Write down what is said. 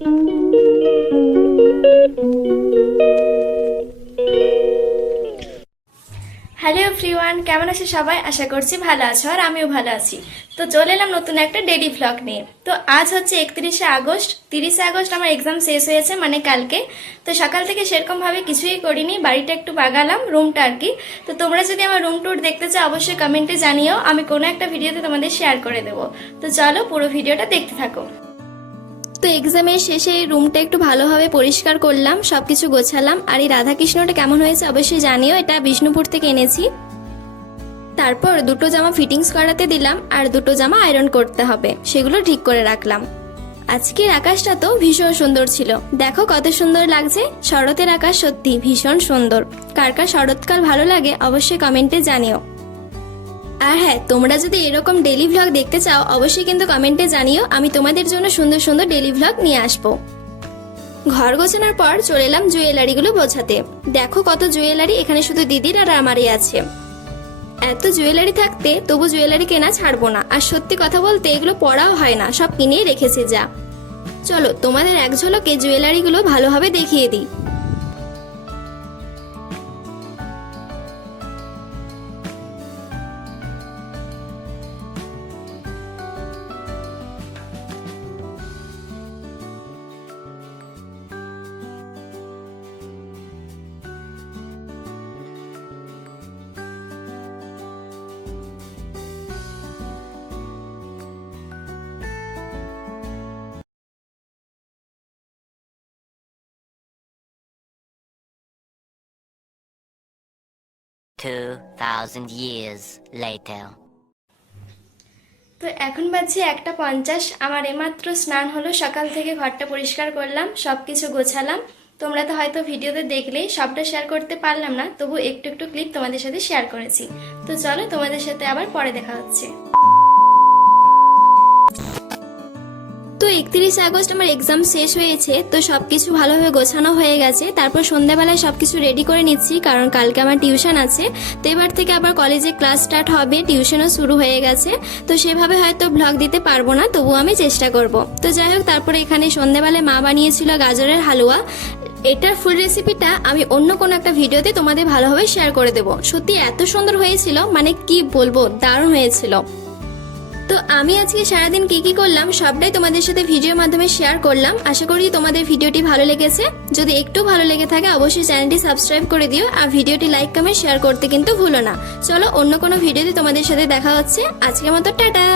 Hello everyone, কেমন আছো সবাই? আশা করছি ভালো আছো আর আমিও ভালো আছি। তো চলে এলাম নতুন একটা ডেইলি ভ্লগ নিয়ে। তো আজ হচ্ছে 31শে আগস্ট। 30শে আগস্ট আমার এক্সাম শেষ হয়েছে, মানে কালকে। তো সকাল থেকে সেরকমভাবে কিছুই করিনি, বাড়িটা একটু বাগালাম, রুমটা আর কি। তো তোমরা যদি আমার রুম ট্যুর দেখতে চাও অবশ্যই কমেন্টে জানিও, আমি কোনো একটা ভিডিওতে তোমাদের শেয়ার করে দেবো। তো চলো পুরো ভিডিওটা দেখতে থাকো। তো এক্সামের শেষে এই রুমটা একটু ভালোভাবে পরিষ্কার করলাম, সবকিছু গোছালাম। আর এই রাধাকৃষ্ণটা কেমন হয়েছে অবশ্যই জানিও, এটা বিষ্ণুপুর থেকে এনেছি। তারপর দুটো জামা ফিটিংস করাতে দিলাম, আর দুটো জামা আয়রন করতে হবে, সেগুলো ঠিক করে রাখলাম। আজকের আকাশটা তো ভীষণ সুন্দর ছিল, দেখো কত সুন্দর লাগছে। শরতের আকাশ সত্যি ভীষণ সুন্দর। কার কার শরৎকাল ভালো লাগে অবশ্যই কমেন্টে জানিও। আর হ্যাঁ, তোমরা যদি এরকম ডেইলি ভ্লগ দেখতে চাও অবশ্যই কিন্তু কমেন্টে জানিও, আমি তোমাদের জন্য সুন্দর সুন্দর ডেইলি ভ্লগ নিয়ে আসবো। ঘর গোছানোর পর চলে এলাম জুয়েলারিগুলো বোঝাতে। দেখো কত জুয়েলারি, এখানে শুধু দিদির আর আমারই আছে। এত জুয়েলারি থাকতে তবু জুয়েলারি কেনা ছাড়বো না। আর সত্যি কথা বলতে এগুলো পরাও হয় না, সব কিনেই রেখেছি যা। চলো তোমাদের এক ঝলকে জুয়েলারিগুলো ভালোভাবে দেখিয়ে দিই। Two thousand years later. তো এখন বাজছে 1:50। আমার এমাত্র স্নান হলো, সকাল থেকে ঘরটা পরিষ্কার করলাম, সবকিছু গোছালাম। তোমরা তো হয়তো ভিডিওতে দেখলেই, সবটা শেয়ার করতে পারলাম না, তবু একটু একটু ক্লিপ তোমাদের সাথে শেয়ার করেছি। তো চলো তোমাদের সাথে আবার পরে দেখা হচ্ছে। তো 31শে আগস্ট আমার এক্সাম শেষ হয়েছে, তো সবকিছু ভালোভাবে গোছানো হয়ে গেছে। তারপর সন্ধ্যাবেলায় সবকিছু রেডি করে নিচ্ছি, কারণ কালকে আমার টিউশন আছে। তো এবার থেকে আবার কলেজে ক্লাস স্টার্ট হবে, টিউশনও শুরু হয়ে গেছে। তো সেভাবে হয়তো ব্লগ দিতে পারবো না, তবুও আমি চেষ্টা করব। তো যাই হোক, তারপরে এখানে সন্ধ্যাবেলায় মা বানিয়েছিল গাজরের হালুয়া। এটার ফুল রেসিপিটা আমি অন্য কোনো একটা ভিডিওতে তোমাদের ভালোভাবে শেয়ার করে দেবো। সত্যি এত সুন্দর হয়েছিল, মানে কি বলবো, দারুণ হয়েছিল। তো আমি আজকে সারাদিন কি করলাম সবটাই তোমাদের সাথে ভিডিওর মাধ্যমে শেয়ার করলাম। আশা করি তোমাদের ভিডিওটি ভালো লেগেছে। যদি একটু ভালো লেগে থাকে অবশ্যই চ্যানেলটি সাবস্ক্রাইব করে দিও, আর ভিডিওটি লাইক কমেন্ট শেয়ার করতে কিন্তু ভুলো না। চলো অন্য কোনো ভিডিওতে তোমাদের সাথে দেখা হচ্ছে। আজকের মতো টাটা।